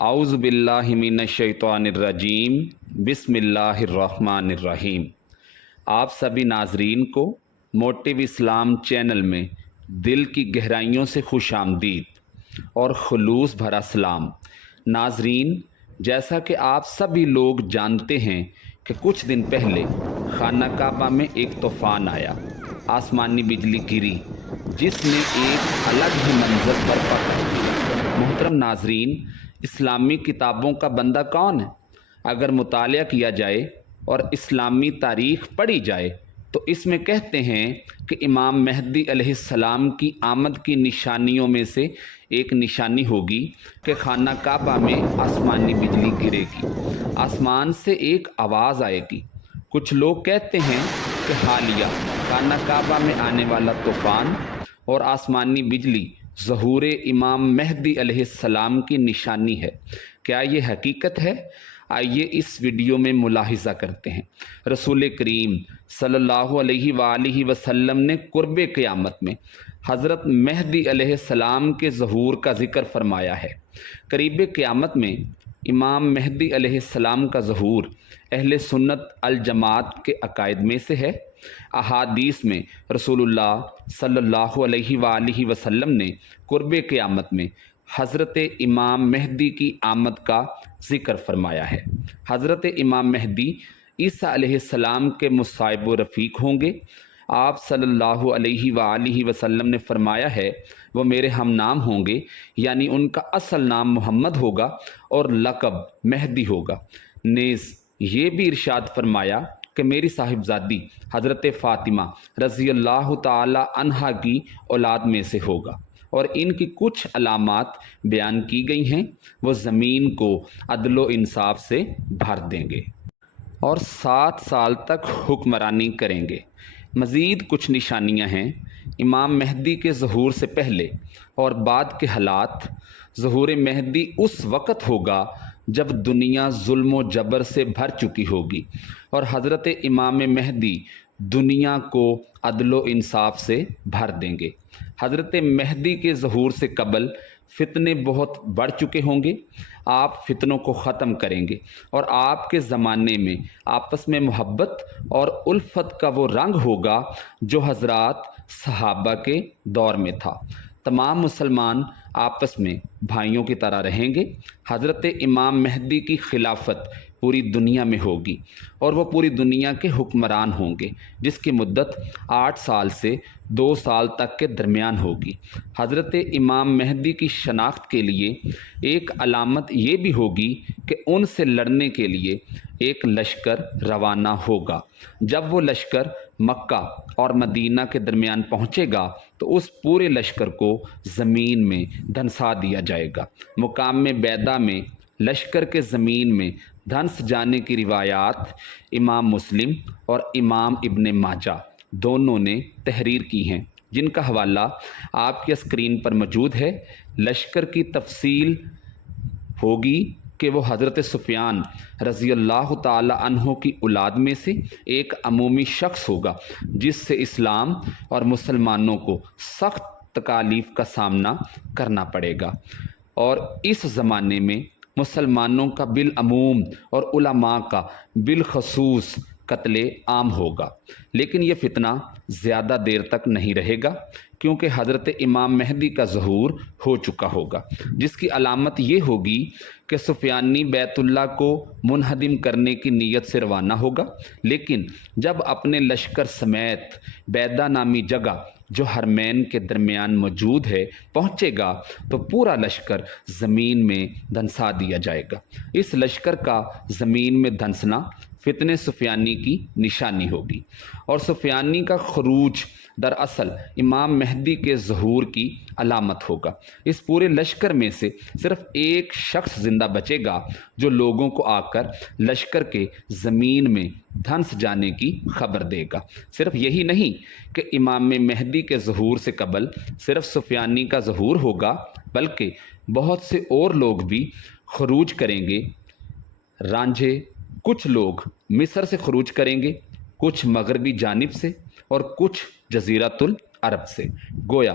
اعوذ باللہ من الشیطان الرجیم بسم اللہ الرحمن الرحیم۔ آپ سبھی ناظرین کو موٹیو اسلام چینل میں دل کی گہرائیوں سے خوش آمدید اور خلوص بھرا سلام۔ ناظرین، جیسا کہ آپ سبھی لوگ جانتے ہیں کہ کچھ دن پہلے خانہ کعبہ میں ایک طوفان آیا، آسمانی بجلی گری جس نے ایک الگ ہی منظر برپا کر دیا۔ محترم ناظرین، اسلامی کتابوں کا بندہ کون ہے؟ اگر مطالعہ کیا جائے اور اسلامی تاریخ پڑھی جائے تو اس میں کہتے ہیں کہ امام مہدی علیہ السلام کی آمد کی نشانیوں میں سے ایک نشانی ہوگی کہ خانہ کعبہ میں آسمانی بجلی گرے گی، آسمان سے ایک آواز آئے گی۔ کچھ لوگ کہتے ہیں کہ حالیہ خانہ کعبہ میں آنے والا طوفان اور آسمانی بجلی ظہور امام مہدی علیہ السلام کی نشانی ہے۔ کیا یہ حقیقت ہے؟ آئیے اس ویڈیو میں ملاحظہ کرتے ہیں۔ رسول کریم صلی اللہ علیہ وآلہ وسلم نے قرب قیامت میں حضرت مہدی علیہ السلام کے ظہور کا ذکر فرمایا ہے۔ قریب قیامت میں امام مہدی علیہ السلام کا ظہور اہل سنت الجماعت کے عقائد میں سے ہے۔ احادیث میں رسول اللہ صلی اللہ علیہ وآلہ وسلم نے قرب قیامت میں حضرت امام مہدی کی آمد کا ذکر فرمایا ہے۔ حضرت امام مہدی عیسیٰ علیہ السلام کے مصاحب و رفیق ہوں گے۔ آپ صلی اللہ علیہ وآلہ وسلم نے فرمایا ہے وہ میرے ہم نام ہوں گے، یعنی ان کا اصل نام محمد ہوگا اور لقب مہدی ہوگا۔ نیز یہ بھی ارشاد فرمایا کہ میری صاحبزادی حضرت فاطمہ رضی اللہ تعالی عنہا کی اولاد میں سے ہوگا، اور ان کی کچھ علامات بیان کی گئی ہیں۔ وہ زمین کو عدل و انصاف سے بھر دیں گے اور 7 سال تک حکمرانی کریں گے۔ مزید کچھ نشانیاں ہیں۔ امام مہدی کے ظہور سے پہلے اور بعد کے حالات۔ ظہور مہدی اس وقت ہوگا جب دنیا ظلم و جبر سے بھر چکی ہوگی، اور حضرت امام مہدی دنیا کو عدل و انصاف سے بھر دیں گے۔ حضرت مہدی کے ظہور سے قبل فتنے بہت بڑھ چکے ہوں گے۔ آپ فتنوں کو ختم کریں گے، اور آپ کے زمانے میں آپس میں محبت اور الفت کا وہ رنگ ہوگا جو حضرات صحابہ کے دور میں تھا۔ تمام مسلمان آپس میں بھائیوں کی طرح رہیں گے۔ حضرت امام مہدی کی خلافت پوری دنیا میں ہوگی، اور وہ پوری دنیا کے حکمران ہوں گے، جس کی مدت 8 سال سے 2 سال تک کے درمیان ہوگی۔ حضرت امام مہدی کی شناخت کے لیے ایک علامت یہ بھی ہوگی کہ ان سے لڑنے کے لیے ایک لشکر روانہ ہوگا۔ جب وہ لشکر مکہ اور مدینہ کے درمیان پہنچے گا تو اس پورے لشکر کو زمین میں دھنسا دیا جائے گا۔ مقام بیدہ میں لشکر کے زمین میں دھنس جانے کی روایات امام مسلم اور امام ابن ماجہ دونوں نے تحریر کی ہیں، جن کا حوالہ آپ کی اسکرین پر موجود ہے۔ لشکر کی تفصیل ہوگی کہ وہ حضرت سفیان رضی اللہ تعالی عنہ کی اولاد میں سے ایک عمومی شخص ہوگا، جس سے اسلام اور مسلمانوں کو سخت تکالیف کا سامنا کرنا پڑے گا، اور اس زمانے میں مسلمانوں کا بالعموم اور علماء کا بالخصوص قتل عام ہوگا۔ لیکن یہ فتنہ زیادہ دیر تک نہیں رہے گا، کیونکہ حضرت امام مہدی کا ظہور ہو چکا ہوگا، جس کی علامت یہ ہوگی کہ سفیانی بیت اللہ کو منہدم کرنے کی نیت سے روانہ ہوگا، لیکن جب اپنے لشکر سمیت بیدہ نامی جگہ جو حرمین کے درمیان موجود ہے پہنچے گا تو پورا لشکر زمین میں دھنسا دیا جائے گا۔ اس لشکر کا زمین میں دھنسنا فتنہ سفیانی کی نشانی ہوگی، اور سفیانی کا خروج دراصل امام مہدی کے ظہور کی علامت ہوگا۔ اس پورے لشکر میں سے صرف ایک شخص زندہ بچے گا جو لوگوں کو آ کر لشکر کے زمین میں دھنس جانے کی خبر دے گا۔ صرف یہی نہیں کہ امام مہدی کے ظہور سے قبل صرف سفیانی کا ظہور ہوگا، بلکہ بہت سے اور لوگ بھی خروج کریں گے۔ رانجھے کچھ لوگ مصر سے خروج کریں گے، کچھ مغربی جانب سے، اور کچھ جزیرۃ العرب سے۔ گویا